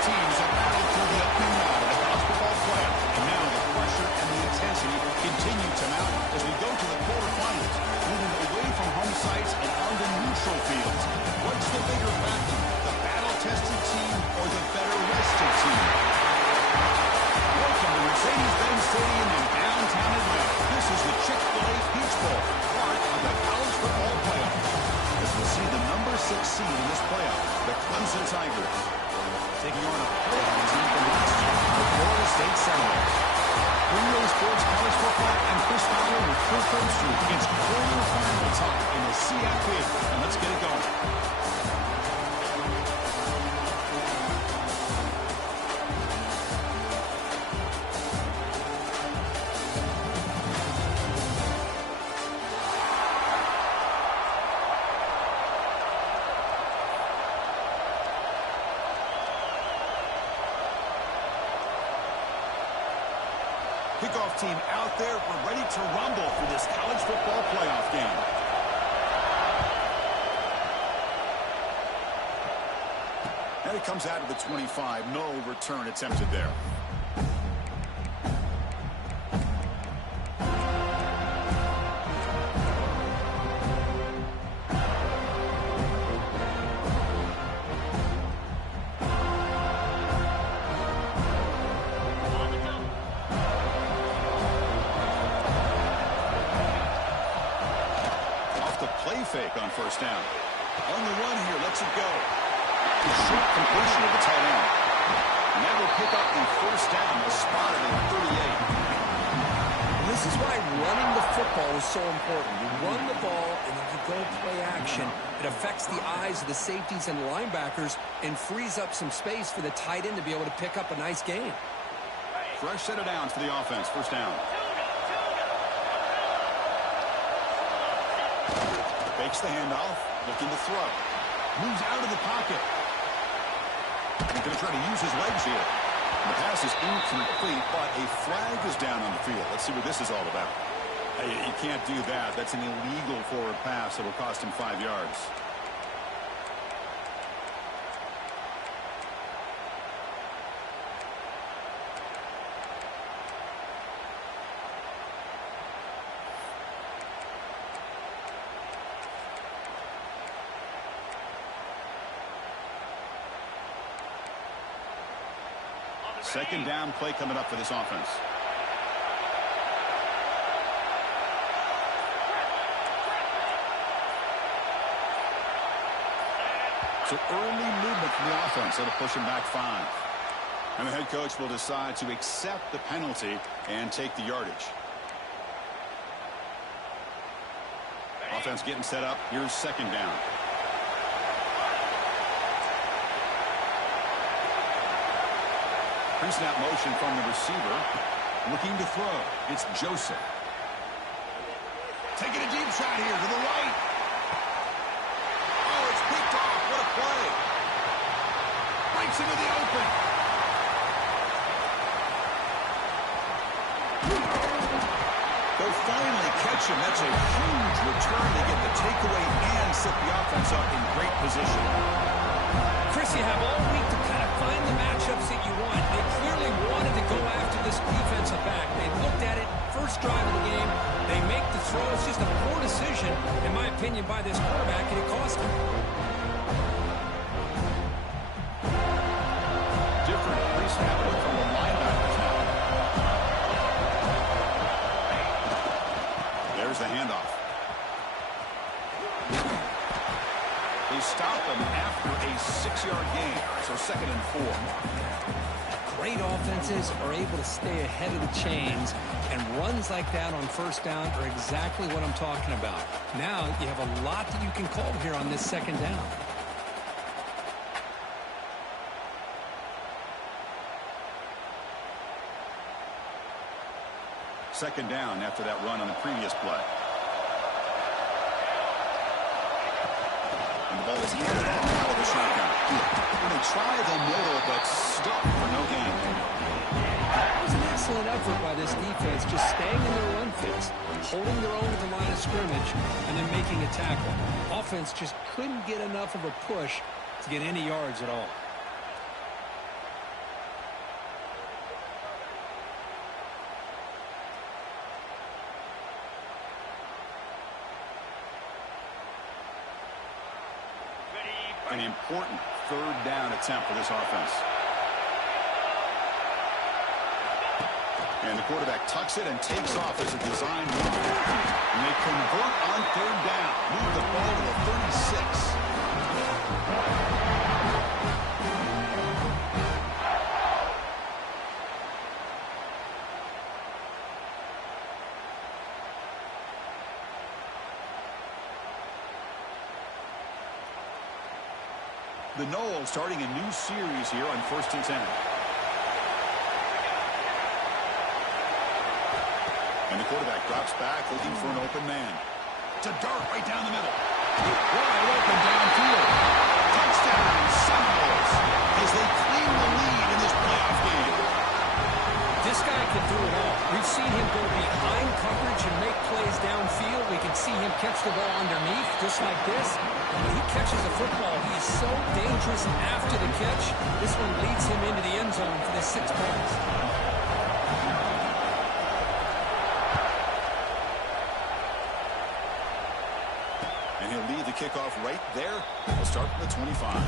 teams have battled through the opening round of the college football playoff, and now the pressure and the intensity continue to mount as we go to the quarterfinals, moving away from home sites and onto neutral fields. What's the bigger factor, the battle-tested team or the better-rested team? Welcome to Mercedes-Benz Stadium in downtown Atlanta. This is the Chick-fil-A Peach Bowl, part of the college football playoff. As we'll see the number 6 seed in this playoff, the Clemson Tigers, taking on a playoff team from last year, the Florida State Seminoles. Premier Sports College Football, I'm Chris Fowler with Kirk Herbstreit. It's quarterfinal time in the CFP, and let's get it going. Kickoff team out there. We're ready to rumble for this college football playoff game. And it comes out of the 25. No return attempted there. Fake on first down. On the run here, lets it go. Short completion of the tight end. And that will pick up the first down, a spot at 38. This is why running the football is so important. You run the ball, and then you go play action. It affects the eyes of the safeties and linebackers and frees up some space for the tight end to be able to pick up a nice gain. Fresh set of downs for the offense. First down. Fakes the handoff, looking to throw. Moves out of the pocket. He's going to try to use his legs here. The pass is incomplete, but a flag is down on the field. Let's see what this is all about. Hey, you can't do that. That's an illegal forward pass that will cost him 5 yards. Second down play coming up for this offense. So early movement from the offense. That'll push him back 5. And the head coach will decide to accept the penalty and take the yardage. Offense getting set up. Here's second down. Pre-snap motion from the receiver. Looking to throw. It's Joseph. Taking a deep shot here to the right. Oh, it's picked off. What a play. Breaks into the open. They'll finally catch him. That's a huge return to get the takeaway and set the offense up in great position. Chris, you have all week to kind of find the matchups that you want. They clearly wanted to go after this defensive back. They looked at it first drive of the game. They make the throw. It's just a poor decision, in my opinion, by this quarterback, and it cost him. Different pre-snap look from the linebackers now. There's the handoff. They stop him after a 6-yard gain. So second and 4. Great offenses are able to stay ahead of the chains, and runs like that on first down are exactly what I'm talking about. Now you have a lot that you can call here on this second down. Second down after that run on the previous play. And the ball is handed off out of the shotgun. When they try the middle, but stuck for no gain. That was an excellent effort by this defense, just staying in their run fits, holding their own at the line of scrimmage, and then making a tackle. Offense just couldn't get enough of a push to get any yards at all. An important third down attempt for this offense. And the quarterback tucks it and takes off as a design move. And they convert on third down. Move the ball to the 36. The Noles starting a new series here on 1st and 10. And the quarterback drops back looking for an open man. It's a dart right down the middle. Wide open downfield. Touchdown Seminoles as they claim the lead in this playoff game. This guy can do it all. We've seen him go behind coverage and make plays downfield. We can see him catch the ball underneath just like this. When he catches the football, he is so dangerous after the catch. This one leads him into the end zone for the 6 points. And he'll lead the kickoff right there. We'll start from the 25.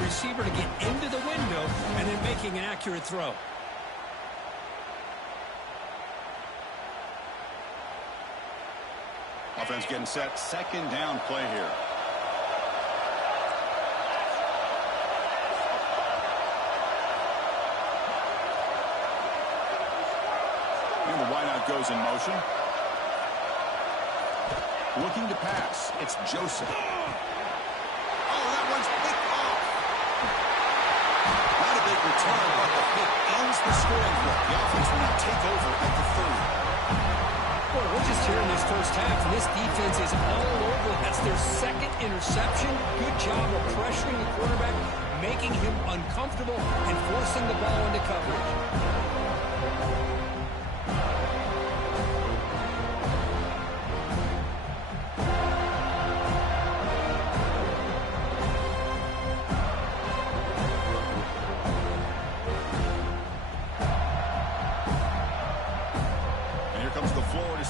Receiver to get into the window and then making an accurate throw. Offense getting set. 2nd down play here. And the wideout goes in motion. Looking to pass. It's Joseph. Oh, that one's picked off. Not a big return, but the pick ends the scoring play. The offense will now take over at the 30. Well, we're just here in this first half, and this defense is all over. That's their 2nd interception. Good job of pressuring the quarterback, making him uncomfortable, and forcing the ball into coverage.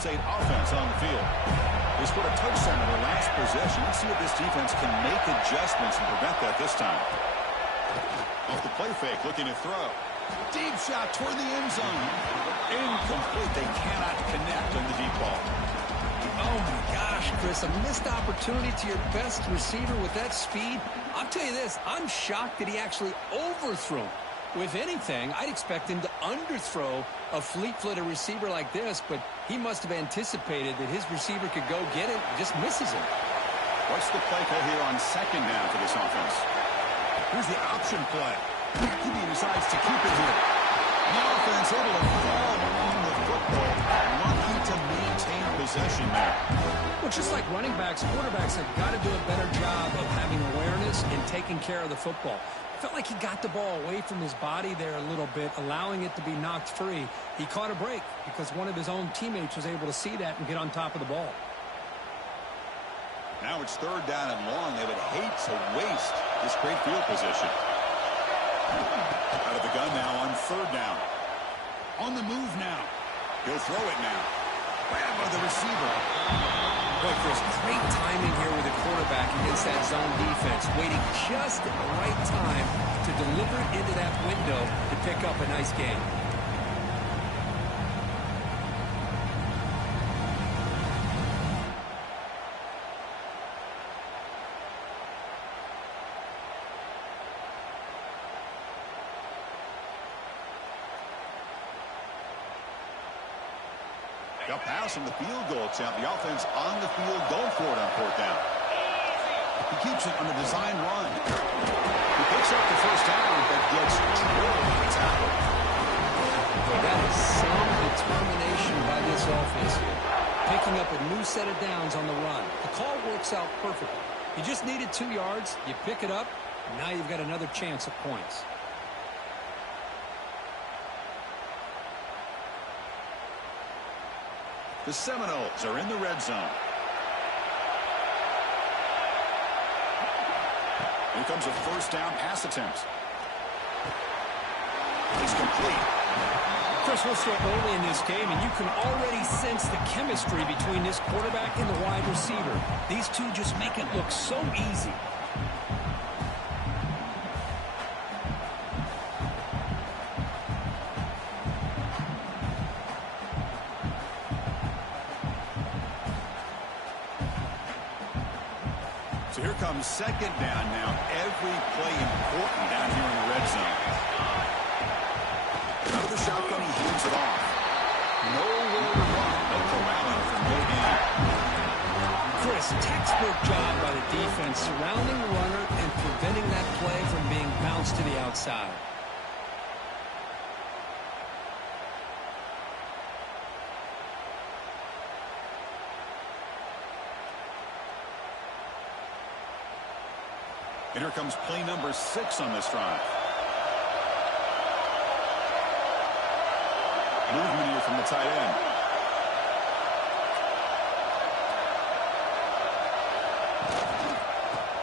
State offense on the field. They scored a touchdown in their last possession. Let's see if this defense can make adjustments and prevent that this time. Off the play fake, looking to throw. Deep shot toward the end zone. Incomplete. They cannot connect on the deep ball. Oh, my gosh, Chris. A missed opportunity to your best receiver with that speed. I'll tell you this. I'm shocked that he actually overthrew. With anything, I'd expect him to underthrow a fleet-footed receiver like this, but he must have anticipated that his receiver could go get it, just misses him. What's the play call here on 2nd down for this offense? Here's the option play. He decides to keep it here. The offense able to fall on the football, lucky to maintain possession there. Well, just like running backs, quarterbacks have got to do a better job of having awareness and taking care of the football. Felt like he got the ball away from his body there a little bit, allowing it to be knocked free. He caught a break because one of his own teammates was able to see that and get on top of the ball. Now it's 3rd down and long. They would hate to waste this great field position. Out of the gun now on 3rd down. On the move now. He'll throw it now. Grab by the receiver. Boy, Chris, great timing here with the quarterback against that zone defense, waiting just at the right time to deliver it into that window to pick up a nice gain. A pass from the field goal attempt. The offense on the field going for it on 4th down. He keeps it on a design run. He picks up the 1st down, but gets drilled on the tackle. Boy, that is some determination by this offense here. Picking up a new set of downs on the run. The call works out perfectly. You just needed 2 yards. You pick it up. And now you've got another chance at points. The Seminoles are in the red zone. Here comes a first down pass attempt. It's complete. Chris, we're still early in this game, and you can already sense the chemistry between this quarterback and the wide receiver. These two just make it look so easy. So here comes second down now. Every play important down here in the red zone. Out of the shotgun, he hands it off. Nowhere to run. No corralling from no gain. Chris, textbook job by the defense surrounding the runner and preventing that play from being bounced to the outside. And here comes play number 6 on this drive. Movement here from the tight end.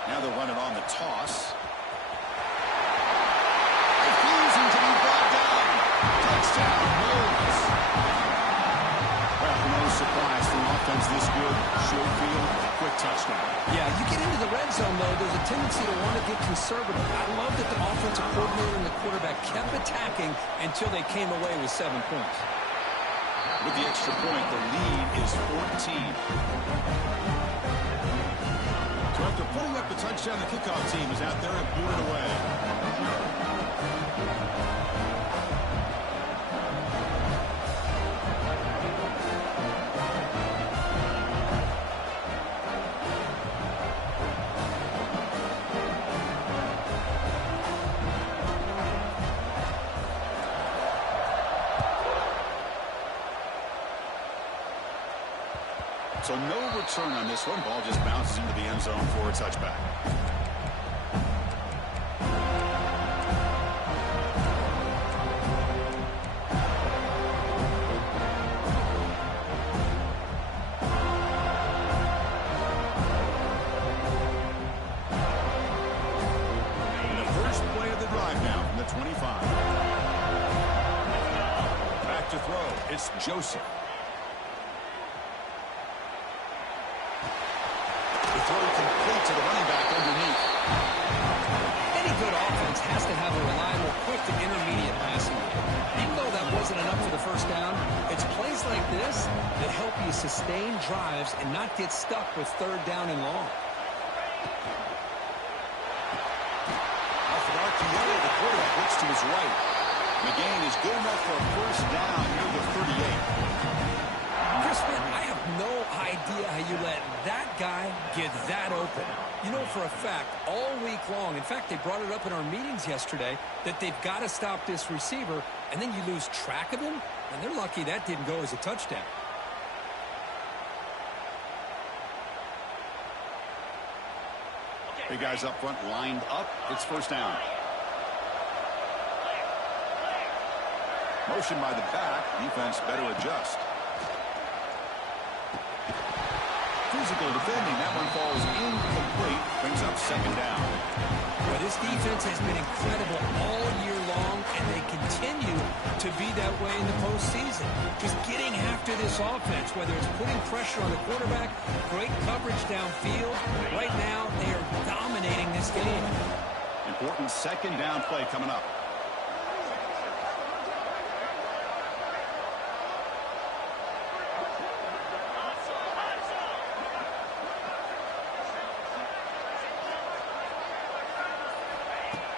Now they're running on the toss. Refusing to be brought down. Touchdown, Wolves. Well, no surprise for an offense this good. Short field, quick touchdown. Yeah, you get into the red zone, though, there's a tendency to want to get conservative. I love that the offensive coordinator and the quarterback kept attacking until they came away with 7 points. With the extra point, the lead is 14. So after putting up the touchdown, the kickoff team is out there and blew it away. So no return on this one. Ball just bounces into the end zone for a touchback. And the first play of the drive now from the 25. Back to throw. It's Joseph. To the running back underneath. Any good offense has to have a reliable, quick to intermediate passing game. Even though that wasn't enough for the first down, it's plays like this that help you sustain drives and not get stuck with 3rd down and long. Off an RPO, the quarterback looks to his right. The gain is good enough for a first down near the 38. Chris, I have no idea how you let that guy get that open. You know for a fact, all week long, in fact, they brought it up in our meetings yesterday, that they've got to stop this receiver, and then you lose track of him, and they're lucky that didn't go as a touchdown. Big guys up front lined up. It's first down. Motion by the back. Defense better adjust. Physical defending. That one falls incomplete. Brings up second down. Well, this defense has been incredible all year long, and they continue to be that way in the postseason. Just getting after this offense, whether it's putting pressure on the quarterback, great coverage downfield. Right now, they are dominating this game. Important second down play coming up.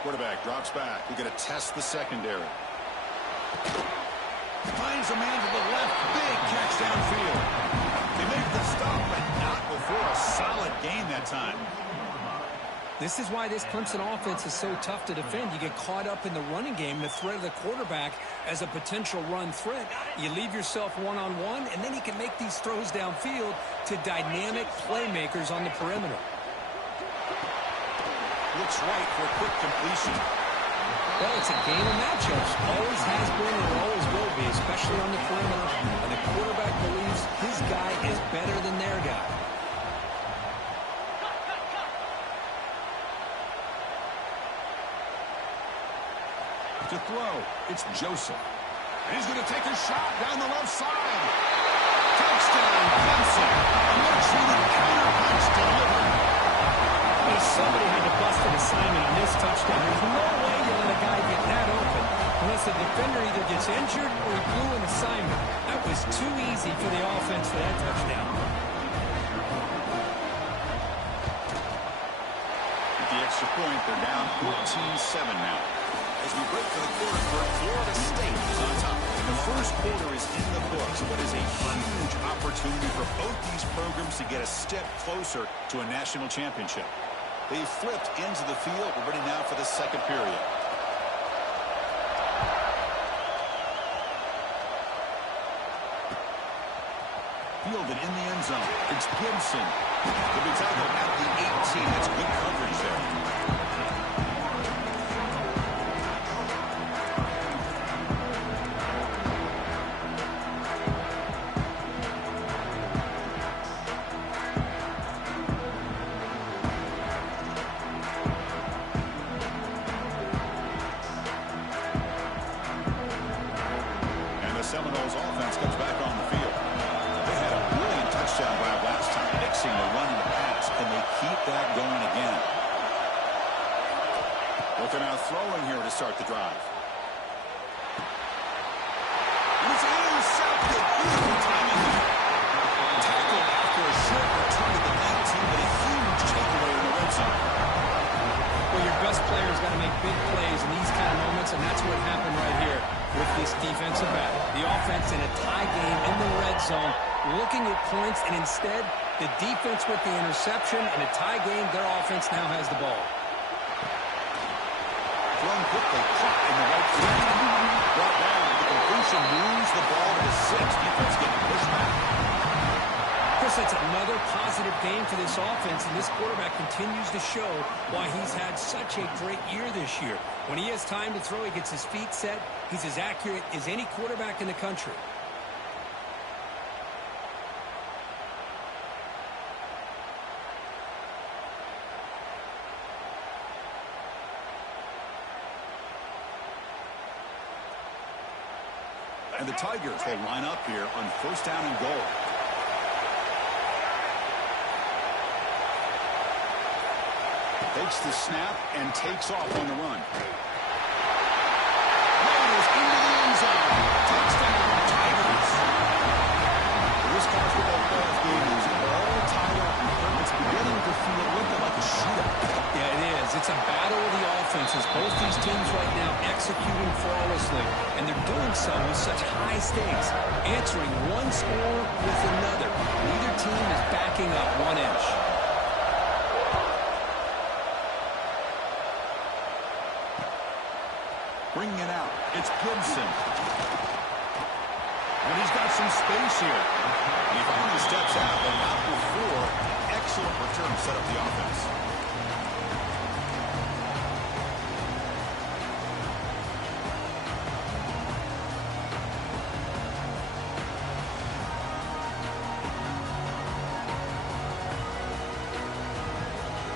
Quarterback drops back. We're going to test the secondary. Finds a man to the left. Big catch downfield. They make the stop, but not before a solid gain that time. This is why this Clemson offense is so tough to defend. You get caught up in the running game, the threat of the quarterback as a potential run threat. You leave yourself one-on-one, and then you can make these throws downfield to dynamic playmakers on the perimeter. Looks right for a quick completion. Well, it's a game of matchups. Always has been and always will be, especially on the perimeter. And the quarterback believes his guy is better than their guy. To throw, it's Joseph. And he's going to take a shot down the left side. Touchdown, Clemson. A much-needed counterpunch delivered. Well, somebody had to bust an assignment on this touchdown. There's no way you let a guy get that open unless the defender either gets injured or he blew an assignment. That was too easy for the offense for that touchdown. At the extra point, they're down 14-7 now. As we break for the quarter, Florida State is on top. The first quarter is in the books, but is a huge opportunity for both these programs to get a step closer to a national championship. They flipped into the field. We're ready now for the second period. Fielded in the end zone. It's Gibson. He'll be tackled at the 18. That's good coverage there. Seminoles offense comes back on the field. They had a brilliant touchdown drive last time, mixing the run and the pass. Can they keep that going again? Looking out throwing here to start the drive. And it's intercepted. Beautiful timing there. Tackle after a short return to the 19, but a huge takeaway in the red zone. Well, your best player's got to make big plays in these kind of moments, and that's what happened right here with this defensive back. The offense in a tie game in the red zone, looking at points, and instead, the defense with the interception. In a tie game, their offense now has the ball. Thrown quickly, caught in the right field. Brought down, the completion moves the ball to the 6. Defense getting pushed back. Chris, that's another positive game for this offense, and this quarterback continues to show why he's had such a great year this year. When he has time to throw, he gets his feet set. He's as accurate as any quarterback in the country. And the Tigers will line up here on first down and goal. Takes the snap and takes off on the run. Raiders into the end zone. Touchdown, Tigers. This college football playoff game is all tied up. It's beginning to feel a little like a shootout. Yeah, it is. It's a battle of the offenses. Both these teams right now executing flawlessly, and they're doing so with such high stakes, answering one score with another. Neither team is backing up 1 inch. Bringing it out, it's Gibson. And he's got some space here. He finally steps out, and not before. Excellent return to set up the offense.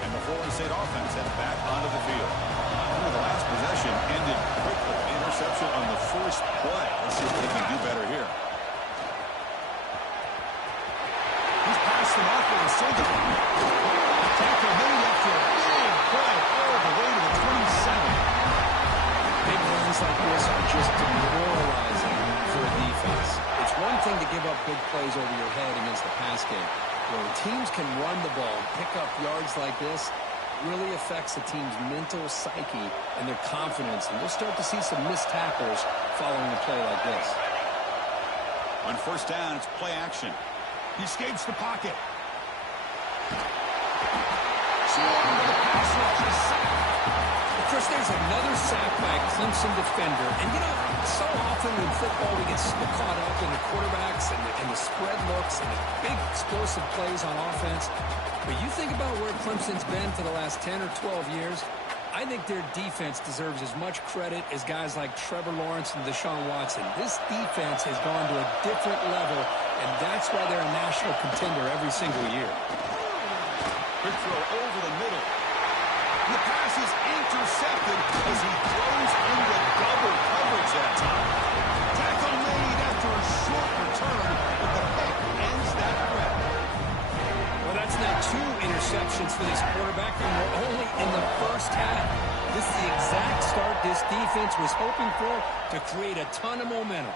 And the Florida State offense headed back onto the field. The last possession ended quickly. Interception on the first play. Let's see if they can do better here. He's passed them off with a single. Tackle made after a big play all the way to the 27. Big runs like this are just demoralizing for a defense. It's one thing to give up big plays over your head against the pass game. When teams can run the ball, pick up yards like this, really affects the team's mental psyche and their confidence. And we'll start to see some missed tackles following a play like this. On first down, it's play action. He escapes the pocket. Swung to the pass rush. another sack by a Clemson defender. And, you know, so often in football we get so caught up in the quarterbacks and the spread looks and the big explosive plays on offense. But you think about where Clemson's been for the last 10 or 12 years, I think their defense deserves as much credit as guys like Trevor Lawrence and Deshaun Watson. This defense has gone to a different level, and that's why they're a national contender every single year. Quick throw over the middle. The pass is intercepted as he throws into double coverage that time. Tackle made after a short return, but the pick ends that threat. Well, that's now 2 interceptions for this quarterback, and we're only in the first half. This is the exact start this defense was hoping for to create a ton of momentum.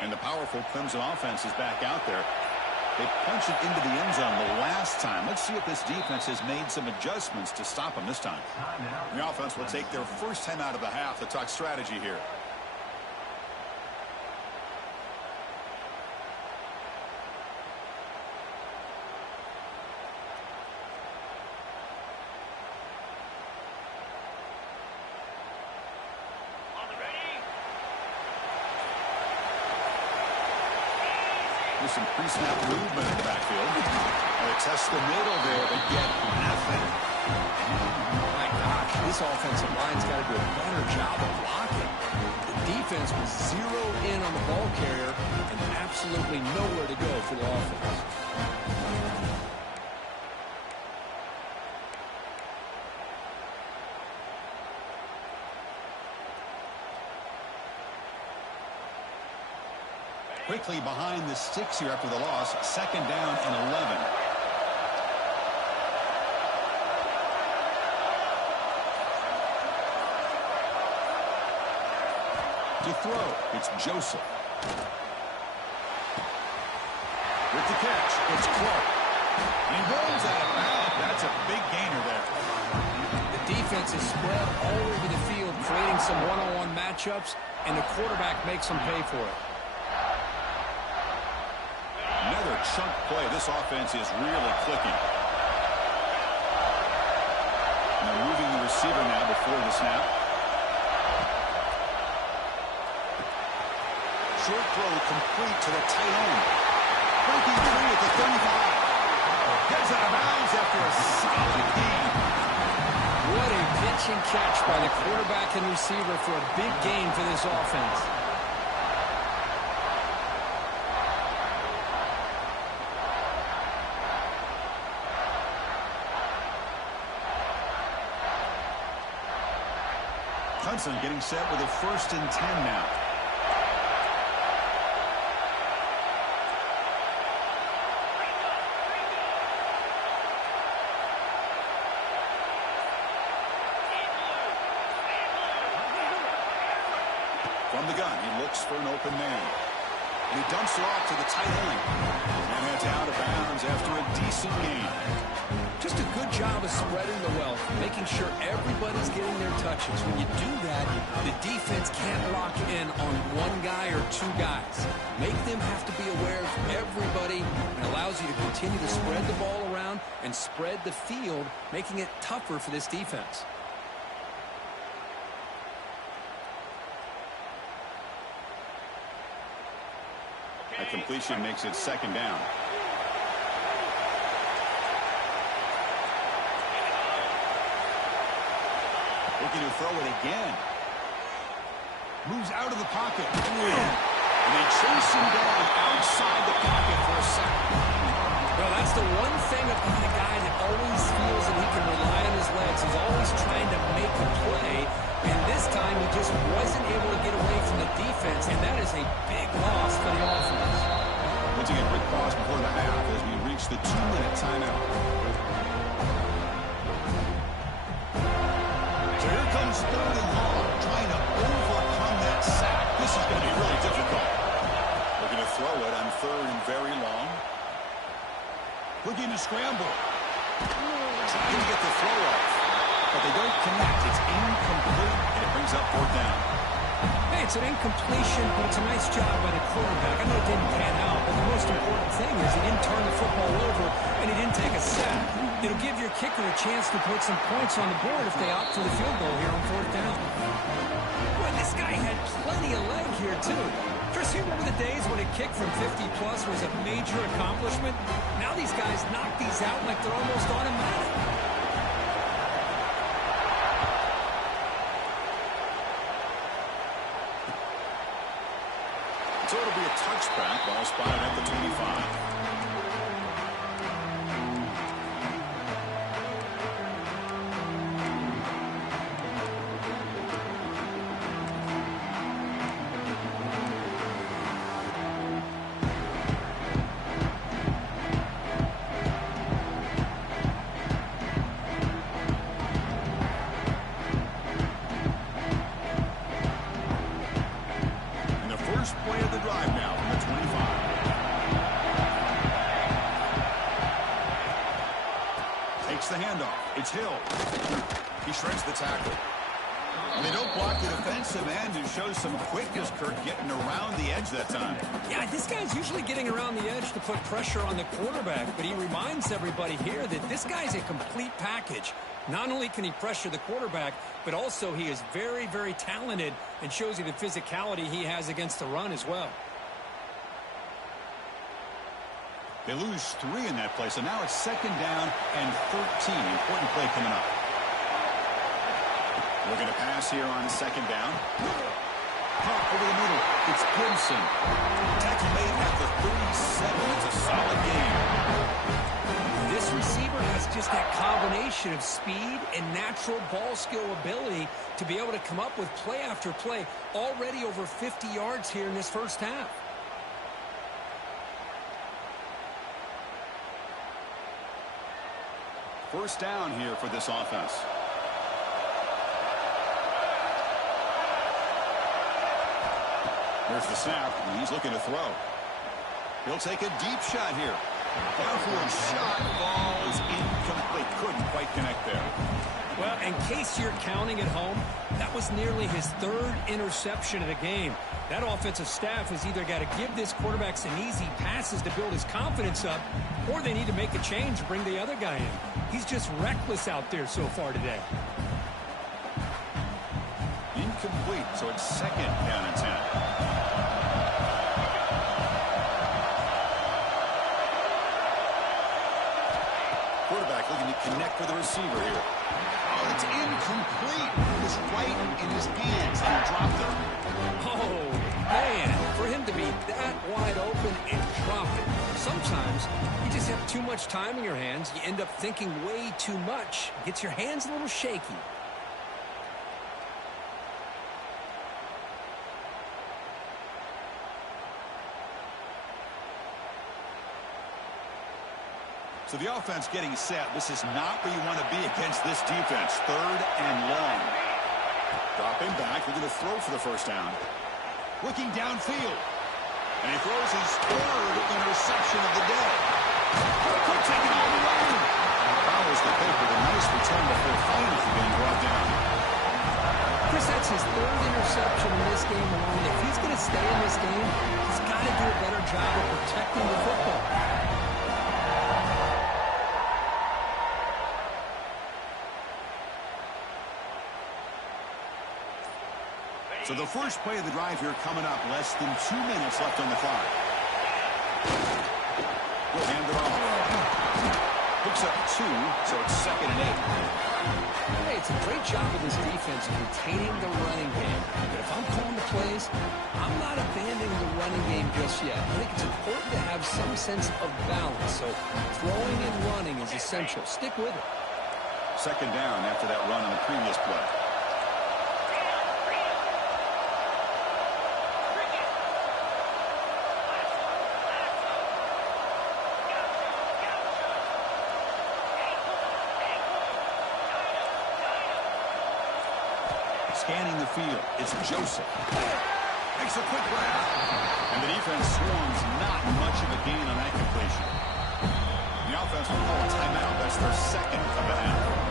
And the powerful Clemson offense is back out there. They punched it into the end zone the last time. Let's see if this defense has made some adjustments to stop them this time. The offense will take their first time out of the half to talk strategy here. There's some pre-snap movement in the backfield. They test the middle there, but get nothing. My gosh, this offensive line's got to do a better job of blocking. The defense was zeroed in on the ball carrier and absolutely nowhere to go for the offense. Quickly behind the sticks here after the loss. 2nd down and 11. To throw, it's Joseph. With the catch, it's Clark. And he rolls out of bounds. That's a big gainer there. The defense is spread all over the field, creating some one-on-one matchups, and the quarterback makes them pay for it. Another chunk play. This offense is really clicking. Now moving the receiver now before the snap. Short throw complete to the tight end. Breaking free at the 35. Gets out of bounds after a solid gain. What a pitch and catch by the quarterback and receiver for a big gain for this offense. Clemson getting set with a 1st and 10 now. From the gun, he looks for an open man. And he dumps it off to the tight end. And that's out of bounds after a decent gain. Just a good job of spreading the wealth, making sure everybody's getting their touches. When you do that, the defense can't lock in on one guy or 2 guys. Make them have to be aware of everybody, and allows you to continue to spread the ball around and spread the field, making it tougher for this defense. A completion makes it 2nd down. Looking to throw it again. Moves out of the pocket. And they chase him down outside the pocket for a sack. Well, that's the one thing about a guy that always feels that he can rely on his legs. He's always trying to make a play. And this time he just wasn't able to get away from the defense. And that is a big loss for the offense. We'll take a quick pause before the half as we reach the 2-minute timeout. So here comes 3rd and long, trying to overcome that sack. This is going to be really difficult. Looking to throw it on 3rd and very long. Looking to scramble. Trying to get the throw off, but they don't connect. It's incomplete, and it brings up 4th down. Hey, it's an incompletion, but it's a nice job by the quarterback. I know it didn't pan out, but the most important thing is he didn't turn the football over and he didn't take a sack. It'll give your kicker a chance to put some points on the board if they opt for the field goal here on 4th down. Boy, this guy had plenty of leg here, too. Chris, you remember the days when a kick from 50-plus was a major accomplishment? Now these guys knock these out like they're almost automatic. So it'll be a touchback, ball spotted at the 25. Play of the drive now from the 25. Takes the handoff. It's Hill. He shreds the tackle. And they don't block the defensive end and shows some quickness, Kirk, getting around the edge that time. Yeah, this guy's usually getting around the edge to put pressure on the quarterback, but he reminds everybody here that this guy's a complete package. Not only can he pressure the quarterback, but also he is very, very talented and shows you the physicality he has against the run as well. They lose 3 in that play, so now it's 2nd down and 13. Important play coming up. We're going to pass here on 2nd down. Pop over the middle. It's Gibson. Tackle made at the 37. It's a solid game. This receiver has just that combination of speed and natural ball skill ability to be able to come up with play after play. Already over 50 yards here in this first half. First down here for this offense. There's the snap, and he's looking to throw. He'll take a deep shot here. Downfield shot, ball is incomplete. Couldn't quite connect there. Well, in case you're counting at home, that was nearly his 3rd interception of the game. That offensive staff has either got to give this quarterback some easy passes to build his confidence up, or they need to make a change and bring the other guy in. He's just reckless out there so far today. Incomplete, so it's 2nd down and 10. Quarterback looking to connect with the receiver here. Oh, it's incomplete. It was right in his hands, and he dropped it. Oh, man, for him to be that wide open and drop it. Sometimes you just have too much time in your hands. You end up thinking way too much. Gets your hands a little shaky. So the offense getting set. This is not where you want to be against this defense. 3rd and long. Dropping back. Looking to throw for the first down. Looking downfield. And he throws his 3rd interception of the day. Could take it all the way. Follows the paper. A nice return before finally being brought down. Chris, that's his 3rd interception in this game alone. If he's going to stay in this game, he's got to do a better job of protecting the football. So the first play of the drive here coming up. Less than 2 minutes left on the clock. We'll hand it off. Picks up 2, so it's 2nd and 8. Hey, it's a great job of this defense containing the running game. But if I'm calling the plays, I'm not abandoning the running game just yet. I think it's important to have some sense of balance. So throwing and running is essential. Stick with it. 2nd down after that run on the previous play. Scanning the field, it's Joseph. Makes a quick grab. And the defense swarms, not much of a gain on that completion. The offense will call a timeout. That's their 2nd of the half.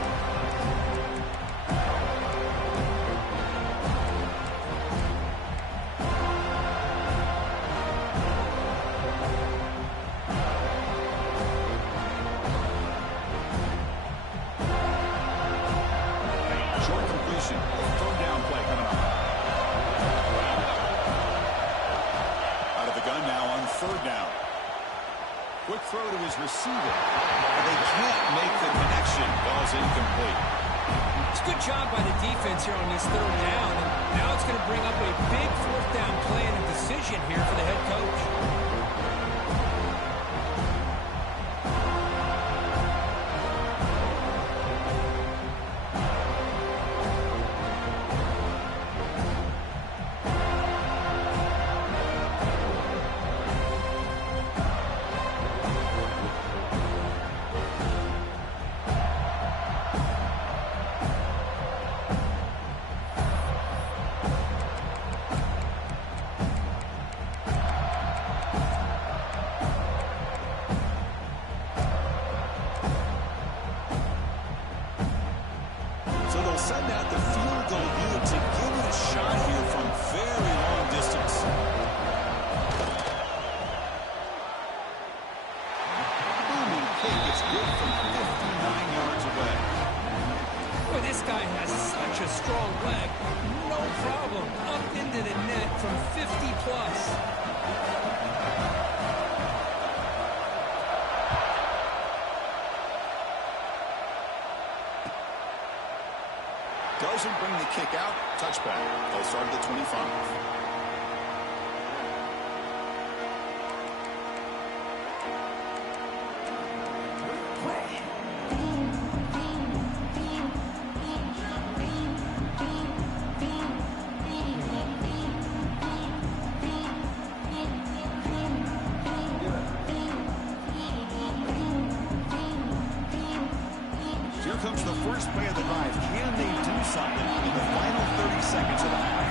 Quick throw to his receiver. They can't make the connection. Ball's incomplete. It's a good job by the defense here on this third down. And now it's going to bring up a big fourth down play and a decision here for the head coach. Send out the field goal unit to give it a shot here from very long distance. Booming kick. It's good from 59 yards away. Boy, this guy has such a strong leg. No problem. Up into the net from 50 plus. Doesn't bring the kick out. Touchback. They'll start at the 25. Here comes the first play of the drive. Can they do something in the final 30 seconds of the half?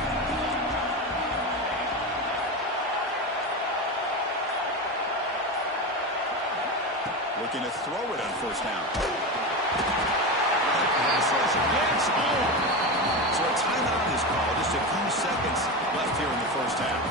Looking to throw it on first down. Pass rush against home. So a timeout is called. Just a few seconds left here in the first half.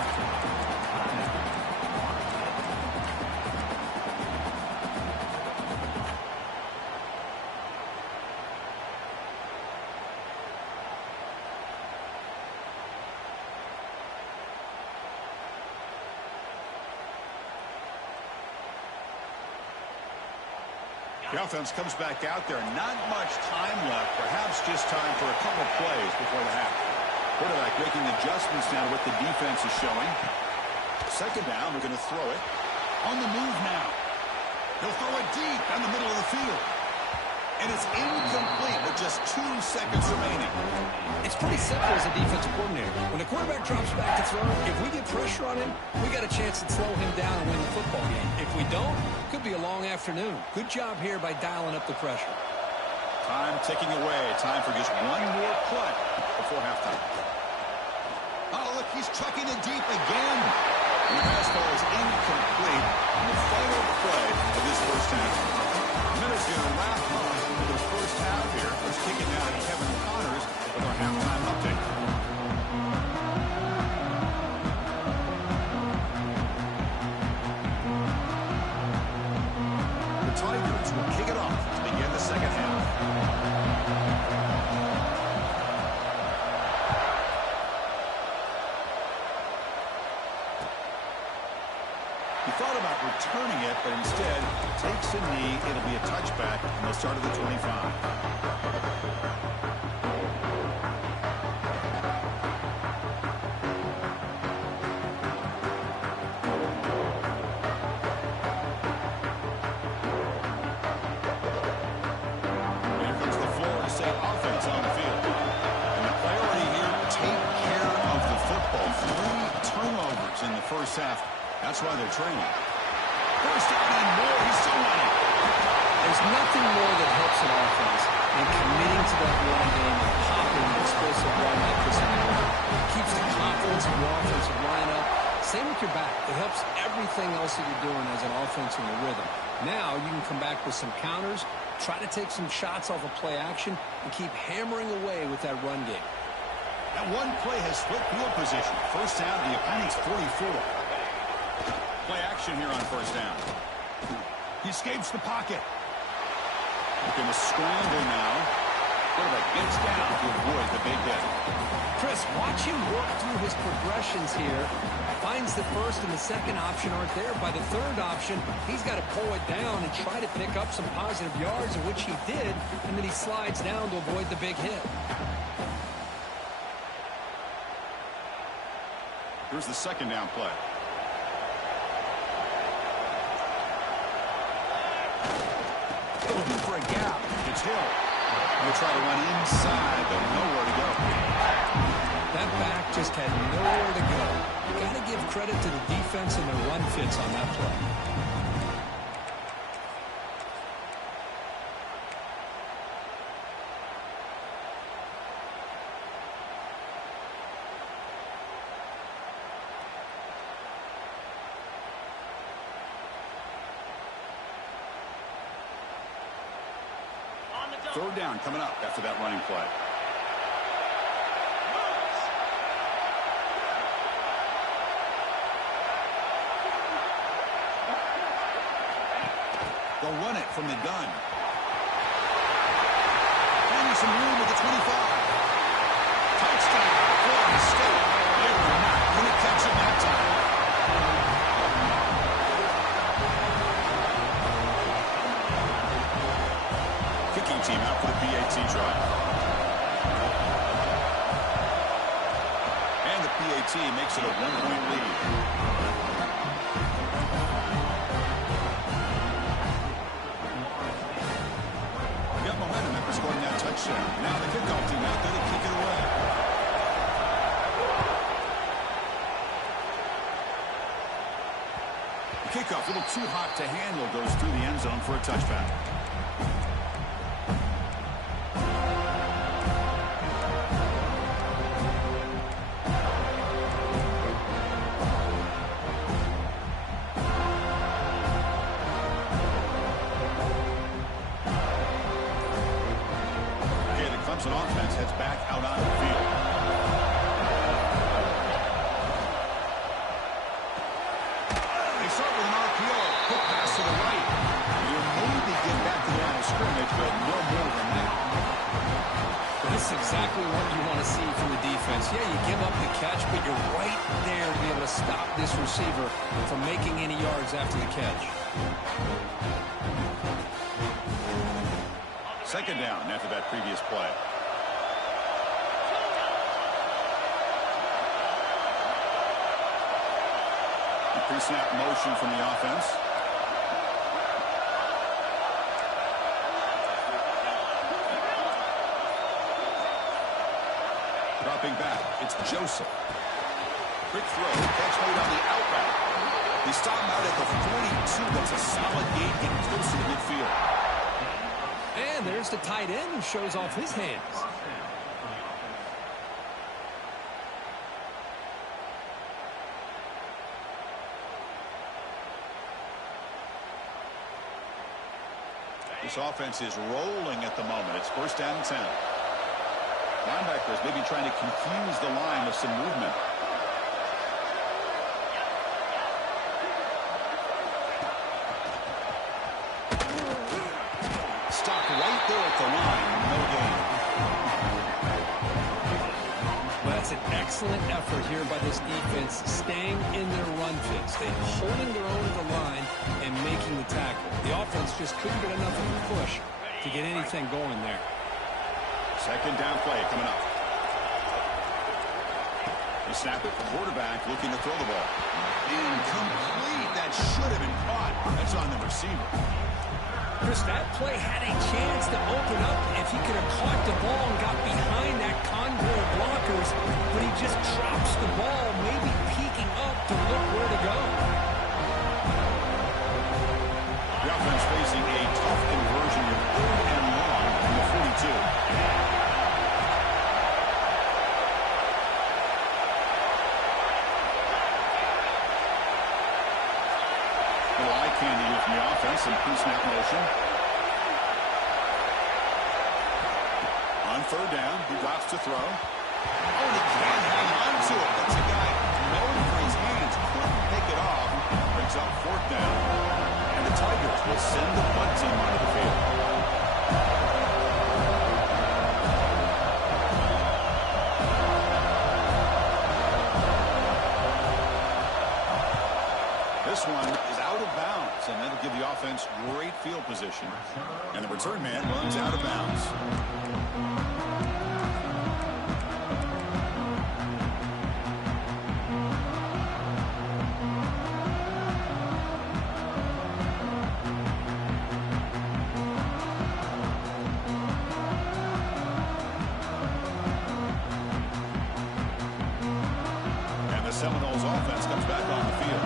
The offense comes back out there. Not much time left. Perhaps just time for a couple plays before the half. Quarterback making adjustments now to what the defense is showing. Second down, we're going to throw it. On the move now. He'll throw it deep down the middle of the field. And it's incomplete with just 2 seconds remaining. It's pretty simple as a defensive coordinator. When the quarterback drops back to throw, if we get pressure on him, we got a chance to slow him down and win the football game. If we don't, it could be a long afternoon. Good job here by dialing up the pressure. Time ticking away. Time for just one more play before halftime. Oh, look, he's chucking it deep again. And the pass ball is incomplete on the final play of this first half. Minutes going to wrap up this first half here. Let's kick it now to Kevin Connors with our halftime update. The Tigers will kick it off to begin the second half. He thought about returning it, but instead takes a knee. It'll be a touchback, and they'll start at the 25. Here comes the Florida State offense on the field. And the priority here, take care of the football. 3 turnovers in the first half. That's why they're training. First down and more. He's still running. There's nothing more that helps an offense than committing to that run game and popping an explosive run like this in the run. It keeps the confidence of your offensive line up. Same with your back. It helps everything else that you're doing as an offense in your rhythm. Now you can come back with some counters, try to take some shots off of play action, and keep hammering away with that run game. That one play has split field position. First down to the opponent's 44. Play action here on first down. He escapes the pocket. Looking to scramble now. Quarterback gets down to avoid the big hit. Chris, watch him work through his progressions here. Finds the first and the second option aren't there. By the third option, he's got to pull it down and try to pick up some positive yards, which he did, and then he slides down to avoid the big hit. Here's the second down play. Looking for a gap. It's Hill. He'll try to run inside, but nowhere to go. That back just had nowhere to go. Got to give credit to the defense and their run fits on that play. Third down coming up after that running play. They'll run it from the gun. Finding some room at the 25. Touchdown, Florida State. They were not going to catch him that time. Kicking team out for the PAT drive. And the PAT makes it a 1-point lead. Got momentum after scoring that touchdown. Now the kickoff team out there to kick it away. The kickoff, a little too hot to handle, goes through the end zone for a touchback. Clemson offense heads back out on the field. They start with an RPO. Quick pass to the right. You maybe get back to the line of scrimmage, but no more than that. This is exactly what you want to see from the defense. Yeah, you give up the catch, but you're right there to be able to stop this receiver from making any yards after the catch. Second down after that previous play. Pre-snap motion from the offense. Dropping back, it's Joseph. Quick throw, catch made on the outback. They stop him out at the 42. That's a solid gain, getting closer to midfield. And there's the tight end who shows off his hands. This offense is rolling at the moment. It's first down and 10. Linebackers maybe trying to confuse the line with some movement. Stopped right there at the line. No gain. Well, that's an excellent effort here by this defense, staying in their run fits. They're holding their own at the line and making the tackle. The offense just couldn't get enough of a push to get anything going there. Second down play coming up. They snap it. The quarterback looking to throw the ball. Incomplete. That should have been caught. That's on the receiver. Chris, that play had a chance to open up if he could have caught the ball and got behind that convoy of blockers, but he just drops the ball, maybe peeking up to look where to go. The offense facing a tough conversion of 3rd and long from the 42. Eye candy here from the offense and pre-snap motion. On third down, he drops to throw. Oh, he can't hang on to it. That's a guy known for his hands. Couldn't pick it off. Brings up 4th down. And the Tigers will send the punt team onto the field. This one is out of bounds, and that'll give the offense great field position. And the return man runs out of bounds. Seminoles offense comes back on the field.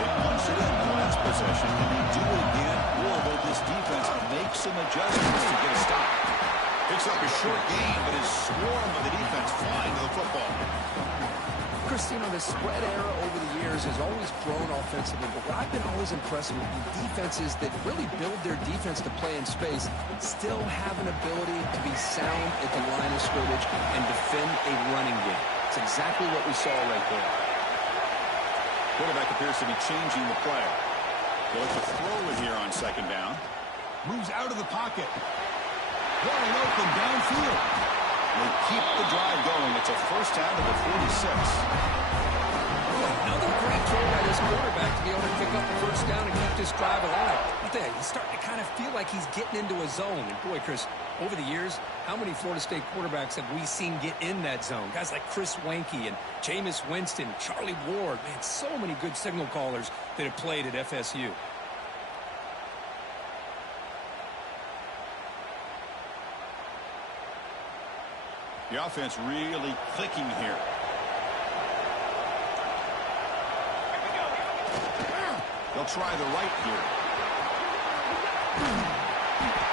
They punched it in the last possession. Can they do it again? Or will this defense make some adjustments to get a stop? Picks up a short gain, but is swarmed by the defense flying to the football. Chris, you know, the spread era over the years has always grown offensively, but what I've been always impressed with defenses that really build their defense to play in space still have an ability to be sound at the line of scrimmage and defend a running game. It's exactly what we saw right there. Quarterback appears to be changing the play. They'll look to throw it here on second down. Moves out of the pocket. Wide open downfield. They keep the drive going. It's a first down to the 46. Another great throw by this quarterback to be able to pick up the first down and keep this drive alive. But there, he's starting to kind of feel like he's getting into a zone. And boy, Chris, over the years, how many Florida State quarterbacks have we seen get in that zone? Guys like Chris Wanke and Jameis Winston, Charlie Ward. Man, so many good signal callers that have played at FSU. The offense really clicking here. They'll try the right here.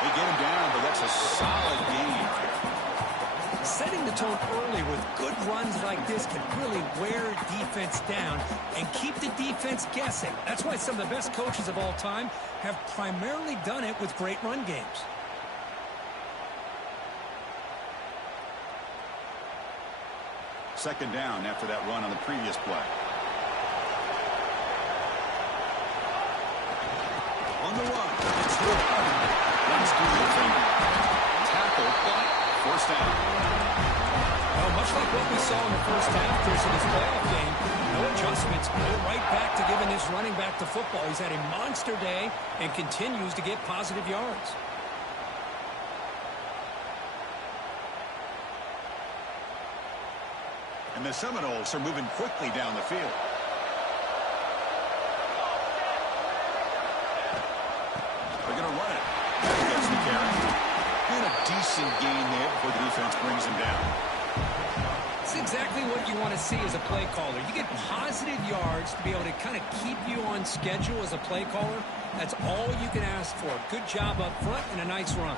They get him down, but that's a solid gain. Setting the tone early with good runs like this can really wear defense down and keep the defense guessing. That's why some of the best coaches of all time have primarily done it with great run games. Second down after that run on the previous play. On the run. It's good. Runs through the defender. Tackle, but first down. Well, much like what we saw in the first half, Chris, in this playoff game, no adjustments. Go right back to giving his running back the football. He's had a monster day and continues to get positive yards. And the Seminoles are moving quickly down the field. They're going to run it. That gets the carry. And a decent gain there before the defense brings him down. It's exactly what you want to see as a play caller. You get positive yards to be able to kind of keep you on schedule as a play caller. That's all you can ask for. Good job up front and a nice run.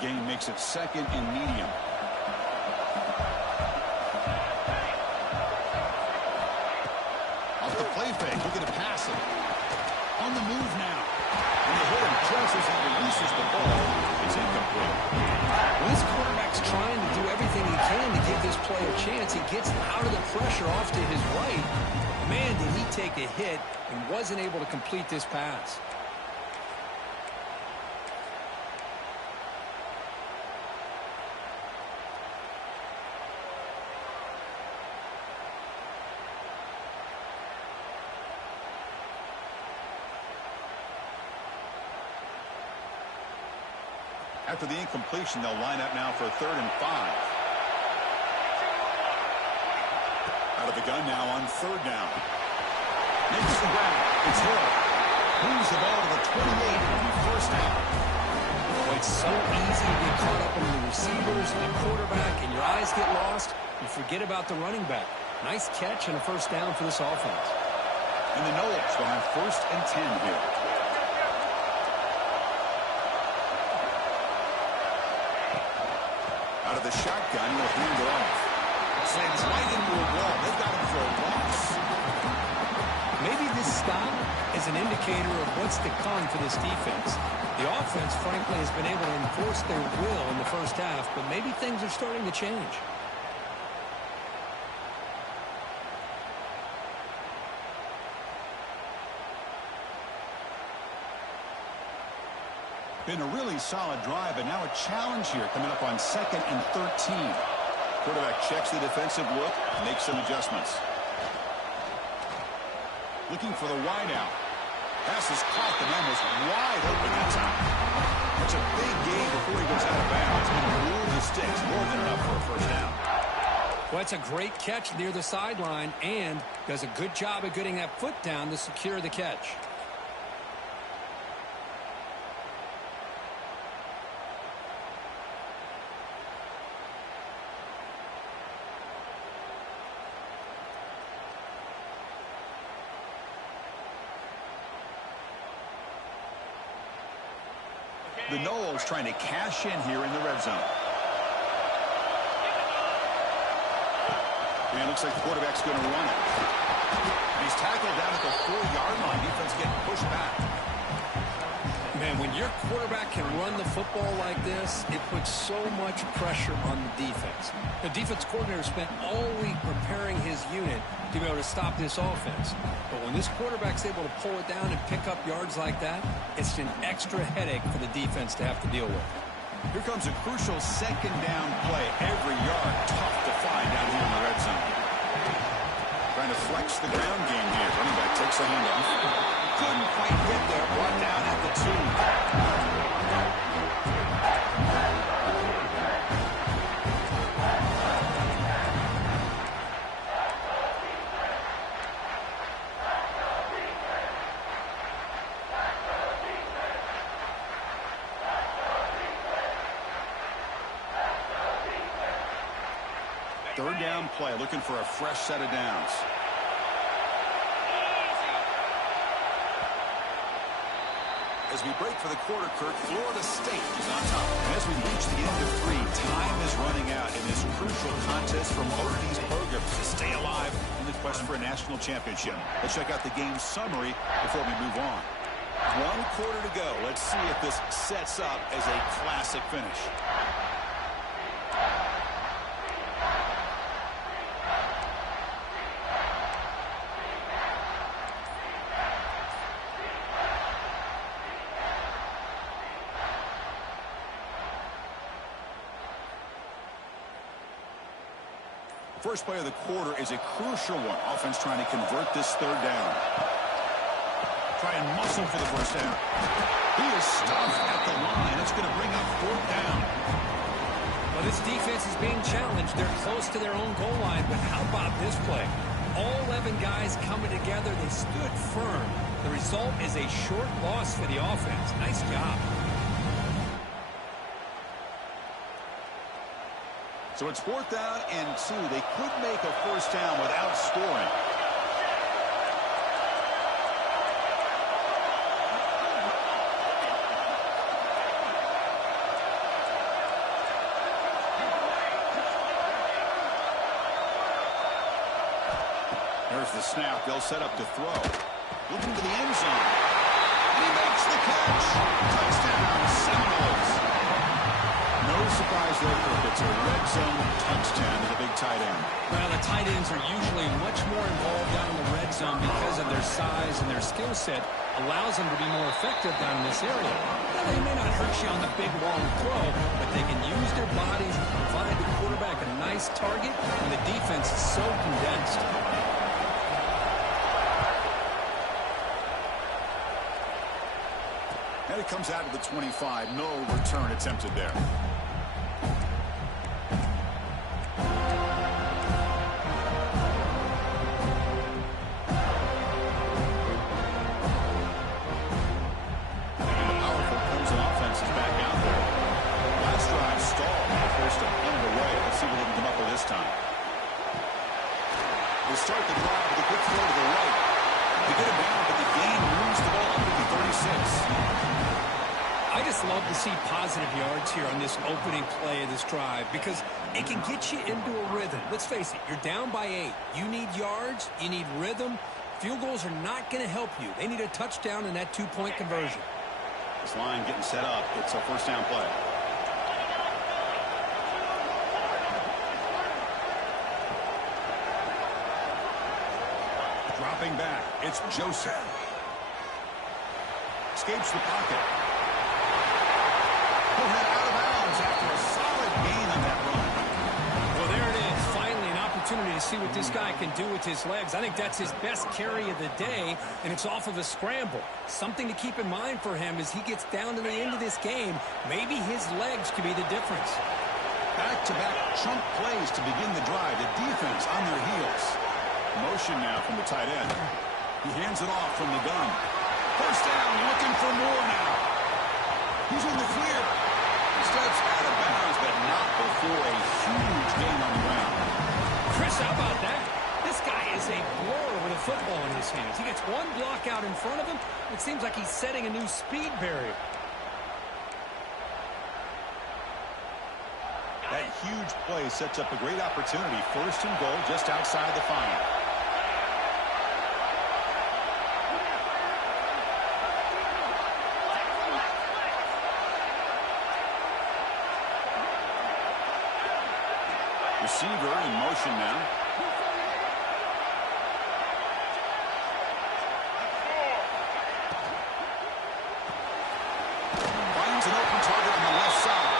Gain makes it second and medium. Off the play fake, looking to pass it. On the move now. And they hit him just as he releases the ball. It's incomplete. Well, this quarterback's trying to do everything he can to give this play a chance. He gets out of the pressure off to his right. Man, did he take a hit and wasn't able to complete this pass. After the incompletion, they'll line up now for a 3rd and 5. Out of the gun now on 3rd down. Makes the grab. It's Hill. Moves the ball to the 28 and the first down. Oh, it's so easy to get caught up in the receivers and the quarterback, and your eyes get lost. You forget about the running back. Nice catch and a first down for this offense. And the Noles will have 1st and 10 here. Out of the shotgun, he'll hand it off. Slams right into a wall. They've got him for a loss. Maybe this stop is an indicator of what's to come for this defense. The offense, frankly, has been able to enforce their will in the first half, but maybe things are starting to change. Been a really solid drive, but now a challenge here coming up on 2nd and 13. Quarterback checks the defensive look, makes some adjustments. Looking for the wide out. Pass is caught. The man was wide open that time. It's a big gain before he goes out of bounds. And rule the sticks, more than enough for a first down. Well, it's a great catch near the sideline and does a good job of getting that foot down to secure the catch. The Noles trying to cash in here in the red zone. And it looks like the quarterback's going to run it. And he's tackled down at the 4-yard line. Defense getting pushed back. Man, when your quarterback can run the football like this, it puts so much pressure on the defense. The defense coordinator spent all week preparing his unit to be able to stop this offense. But when this quarterback's able to pull it down and pick up yards like that, it's an extra headache for the defense to have to deal with. Here comes a crucial second down play. Every yard tough to find down here in the red zone. Trying to flex the ground game here. Running back takes a handoff. Couldn't quite get there. Brought down at the 2. Third down play, looking for a fresh set of downs. As we break for the quarter, Kirk, Florida State is on top. And as we reach the end of 3, time is running out in this crucial contest from both these programs to stay alive in the quest for a national championship. Let's check out the game summary before we move on. 1 quarter to go. Let's see if this sets up as a classic finish. First play of the quarter is a crucial one. Offense trying to convert this third down. Try and muscle for the first down. He is stuffed at the line. It's going to bring up 4th down. Well, this defense is being challenged. They're close to their own goal line, but how about this play? All 11 guys coming together. They stood firm. The result is a short loss for the offense. Nice job. So it's 4th down and 2. They could make a first down without scoring. There's the snap. They'll set up to throw. Looking to the end zone. And he makes the catch. Touchdown, Seminoles. No surprise there, Kirk. It's a red zone touchdown to the big tight end. Well, the tight ends are usually much more involved down in the red zone because of their size and their skill set allows them to be more effective down in this area. Now, they may not hurt you on the big, long throw, but they can use their bodies to provide the quarterback a nice target when the defense is so condensed. And it comes out to the 25. No return attempted there. Start the drive with a quick throw to the right. They get it down, but the gain moves the ball up to the 36. I just love to see positive yards here on this opening play of this drive because it can get you into a rhythm. Let's face it, you're down by 8. You need yards, you need rhythm. Field goals are not going to help you. They need a touchdown and that 2-point conversion. This line getting set up. It's a first down play. Dropping back, it's Joseph. Escapes the pocket. Pulled it out of bounds after a solid gain on that run. Well, there it see what this guy can do with his legs. I think that's his best carry of the day, and it's off of a scramble. Something to keep in mind for him as he gets down to the end of this game. Maybe his legs could be the difference. Back-to-back chunk plays to begin the drive. The defense on their heels. Motion now from the tight end. He hands it off from the gun. First down, looking for more now. He's in the clear. Steps out of bounds, but not before a huge gain on the ground. Chris, how about that? This guy is a blower with a football in his hands. He gets one block out in front of him. It seems like he's setting a new speed barrier. That huge play sets up a great opportunity. First and goal just outside the 5. Receiver in motion now. Finds an open target on the left side.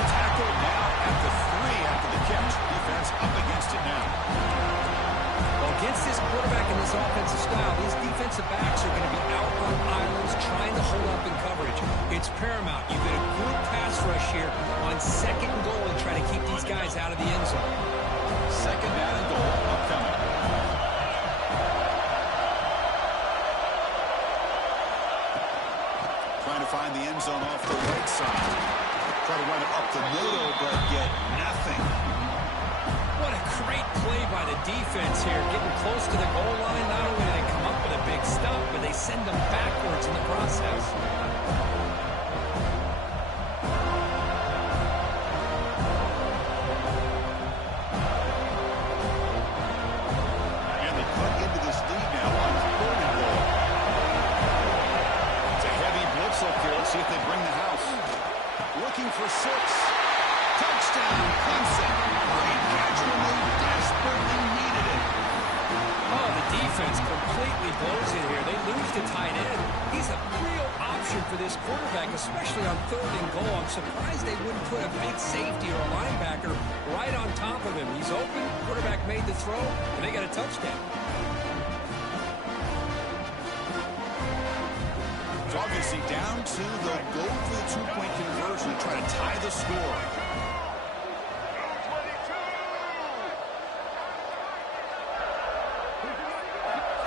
Tackled now at the 3 after the catch. Defense up against it now. Well, against this quarterback and this offensive style, these defensive backs are going to be out on islands trying to hold up in coverage. It's paramount. You get a good pass rush here on second and goal and try to keep these guys out of the end zone. Second down and goal upcoming. Trying to find the end zone off the right side. Try to run it up the middle, but get nothing. What a great play by the defense here. Getting close to the goal line. Not only do they come up with a big stop, but they send them backwards in the process. And they cut into this lead now on third and goal. It's a heavy blitz up here. Let's see if they bring the house. Looking for 6. Touchdown, Clemson. Great catch when they desperately needed it. Oh, the defense completely blows it here. They lose the tight end. He's a real option for this quarterback, especially on third and goal. I'm surprised they wouldn't put a big safety or a linebacker right on top of him. He's open. Quarterback made the throw, and they got a touchdown. It's obviously down to the go for the 2-point conversion to try to tie the score.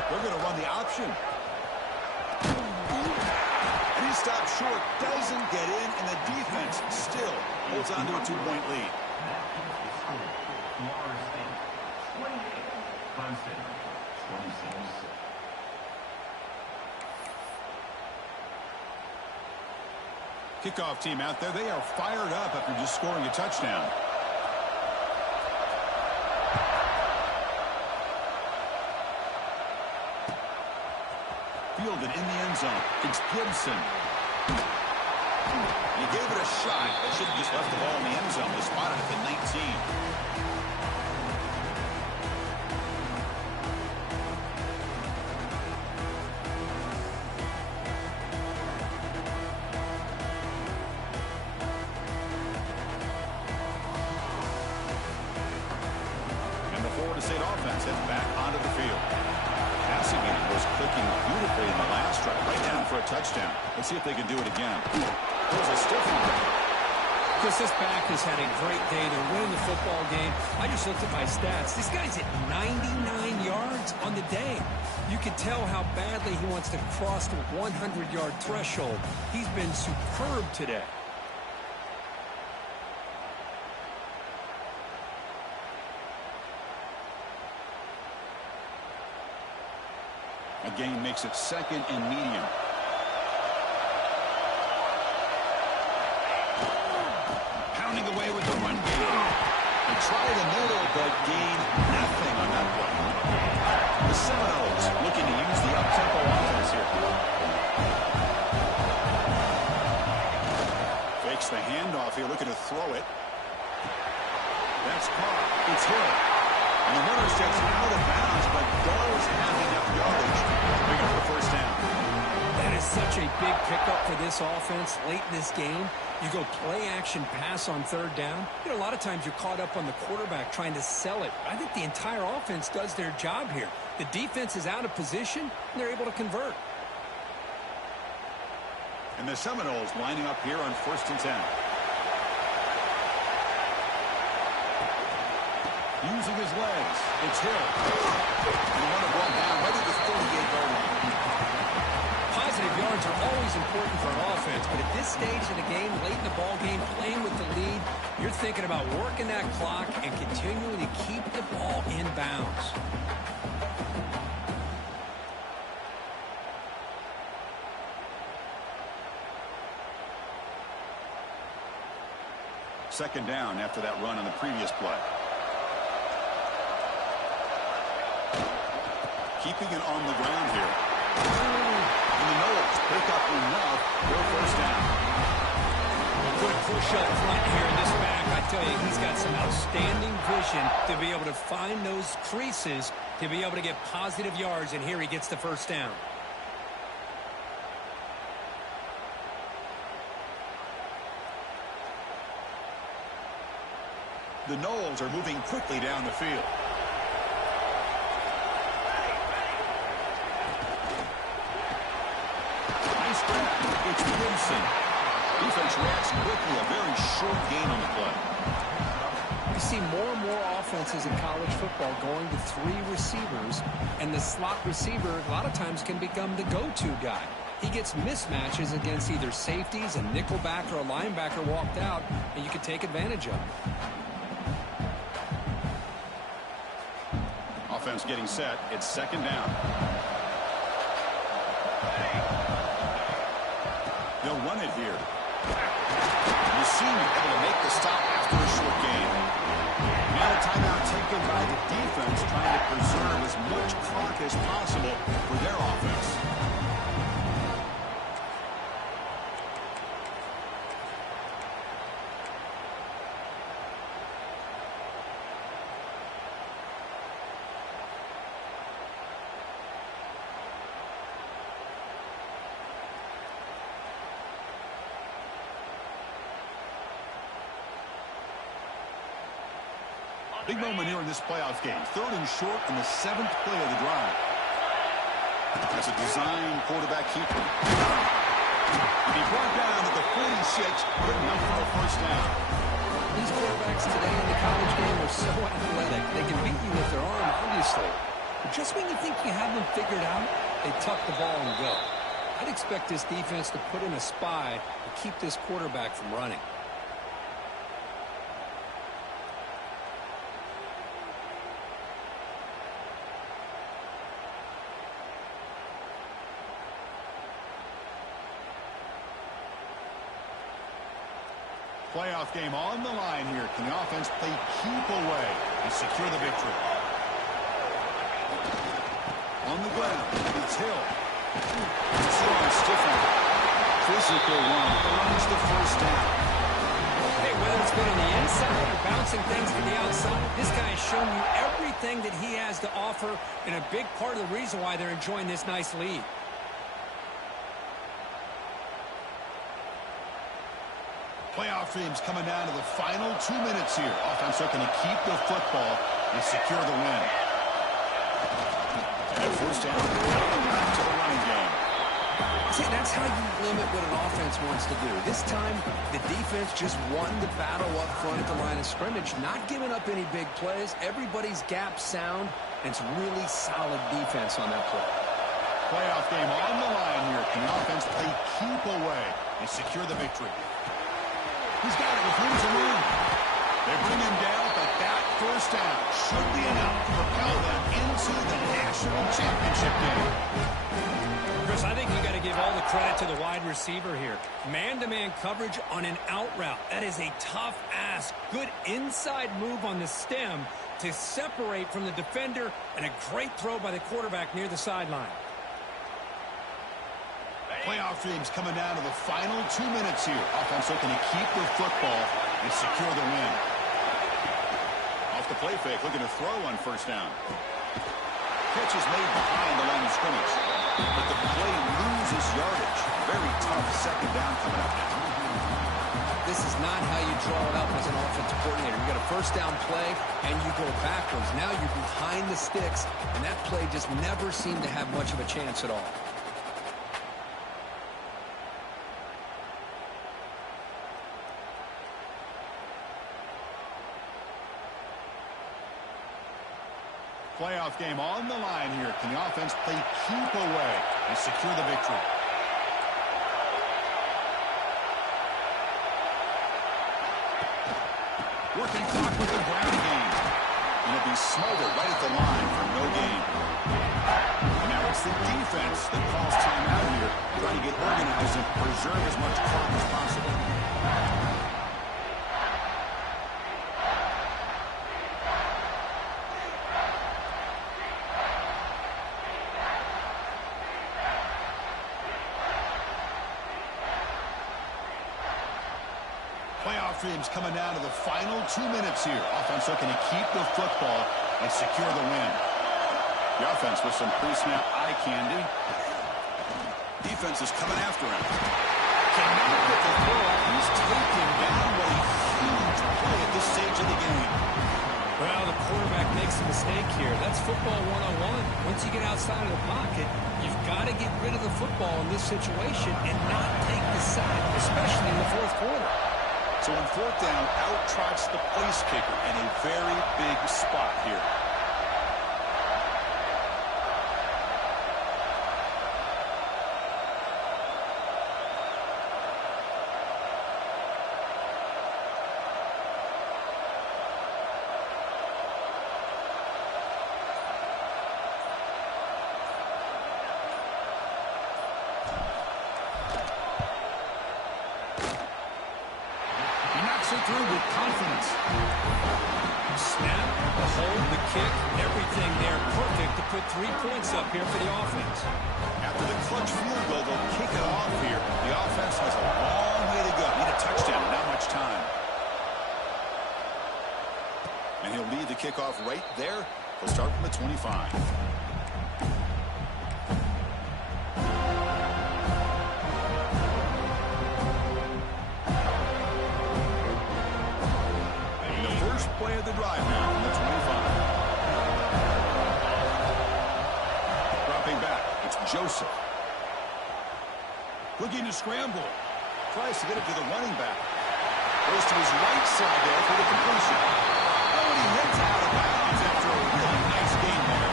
They're going to run the option. And he stops short, doesn't get in, and the defense still holds on to a 2-point lead. Kickoff team out there. They are fired up after just scoring a touchdown. Fielded in the end zone. It's Gibson. He gave it a shot. They should have just left the ball in the end zone. They spotted it at 19. State offense heads back onto the field. The passing game was clicking beautifully in the last drive, right down for a touchdown. Let's see if they can do it again. There's a stiff one. Chris, this back has had a great day. They're winning the football game. I just looked at my stats. This guy's at 99 yards on the day. You can tell how badly he wants to cross the 100-yard threshold. He's been superb today. Again, makes it second and medium. Pounding away with the run game. They try the middle, but gain nothing on that play. The Seminoles looking to use the up-tempo offense here. Fakes the handoff here, looking to throw it. That's caught. It's hit. And the runner steps out of bounds, but does have enough yardage to pick up the first down. That is is such a big pickup for this offense late in this game. You go play action pass on third down. You know, a lot of times you're caught up on the quarterback trying to sell it. I think the entire offense does their job here. The defense is out of position, and they're able to convert. And the Seminoles lining up here on 1st and 10. Using his legs, it's Hill. And one ball down, right at the 38-yard line. Positive yards are always important for an offense, but at this stage of the game, late in the ball game, playing with the lead, you're thinking about working that clock and continuing to keep the ball in bounds. Second down after that run on the previous play. Keeping it on the ground here. And the Noles pick up enough for a first down. Good push up front here in this back. I tell you, he's got some outstanding vision to be able to find those creases, to be able to get positive yards, and here he gets the first down. The Noles are moving quickly down the field. Nice grab. It's Wilson. Defense reacts quickly. A very short gain on the play. You see more and more offenses in college football going to 3 receivers, and the slot receiver a lot of times can become the go-to guy. He gets mismatches against either safeties, a nickelback, or a linebacker walked out, and you can take advantage of it. Offense getting set. It's second down. They'll run it here. The senior able to make the stop after a short gain. Now a timeout taken by the defense, trying to preserve as much clock as possible for their offense. Big moment here in this playoff game. 3rd and short in the 7th play of the drive. That's a design quarterback keeper. And he brought down to the 46, good enough for a first down. These quarterbacks today in the college game are so athletic. They can beat you with their arm, obviously. But just when you think you have them figured out, they tuck the ball and go. I'd expect this defense to put in a spy to keep this quarterback from running. Playoff game on the line here. Can the offense play keep away and secure the victory? On the ground, it's Hill. Strong, stiffen, physical run, earns the first down. Hey, whether it's been on the inside or bouncing things to the outside, this guy has shown you everything that he has to offer, and a big part of the reason why they're enjoying this nice lead. Playoff games coming down to the final 2 minutes here. Offense looking to keep the football and secure the win. And first down, back to the running game. See, that's how you limit what an offense wants to do. This time, the defense just won the battle up front at the line of scrimmage, not giving up any big plays. Everybody's gap sound, and it's really solid defense on that play. Playoff game on the line here. Can the offense play keep away and secure the victory? He's got it with room to run. They bring him down, but that first down should be enough to propel them into the national championship game. Chris, I think you got to give all the credit to the wide receiver here. Man-to-man coverage on an out route. That is a tough ask. Good inside move on the stem to separate from the defender, and a great throw by the quarterback near the sideline. Playoff games coming down to the final 2 minutes here. Offense looking to keep the football and secure the win. Off the play fake, looking to throw on first down. Catch is made behind the line of scrimmage. But the play loses yardage. Very tough second down coming up now. This is not how you draw it up as an offensive coordinator. You got a first down play, and you go backwards. Now you're behind the sticks, and that play just never seemed to have much of a chance at all. Playoff game on the line here. Can the offense play keep away and secure the victory? Working clock with the ground game. And it'll be smothered right at the line for no gain. And now it's the defense that calls timeout here, trying to get organized and preserve as much clock as possible. Playoff dreams coming down to the final 2 minutes here. Offense looking to keep the football and secure the win. The offense with some pre-snap eye candy. Defense is coming after him. Cannot get the throw. He's taking down what a huge play at this stage of the game. Well, the quarterback makes a mistake here. That's football 101. Once you get outside of the pocket, you've got to get rid of the football in this situation and not take the sack, especially in the fourth quarter. So on fourth down, out trots the place kicker in a very big spot here. Through with confidence. Snap, the hold, the kick, everything there perfect to put 3 points up here for the offense. After the clutch field goal, they'll kick it off here. The offense has a long way to go. Need a touchdown, not much time. And he'll lead the kickoff right there. He'll start from the 25. Play of the drive now from the 25. Dropping back, it's Joseph. Looking to scramble. Tries to get it to the running back. Goes to his right side there for the completion. Oh, and he hits out of bounds after a really nice game there.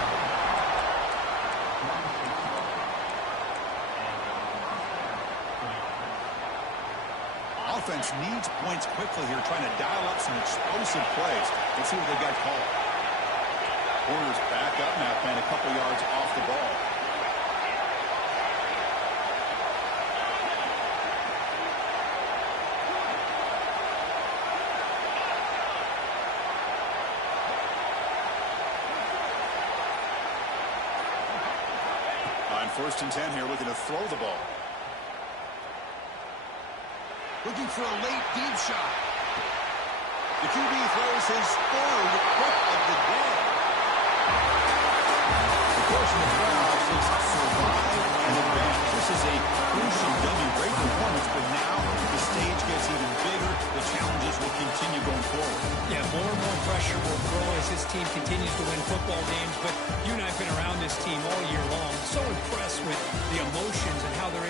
Offense needs points quickly here, trying to dial up some explosive plays. Let's see what they got called. Corners back up now, playing a couple yards off the ball. On 1st and 10 here, looking to throw the ball. Looking for a late deep shot. The QB throws his third pick of the day. The coach in the playoffs is survive and advance. This is a crucial W. Great performance, but now the stage gets even bigger. The challenges will continue going forward. Yeah, more and more pressure will grow as this team continues to win football games, but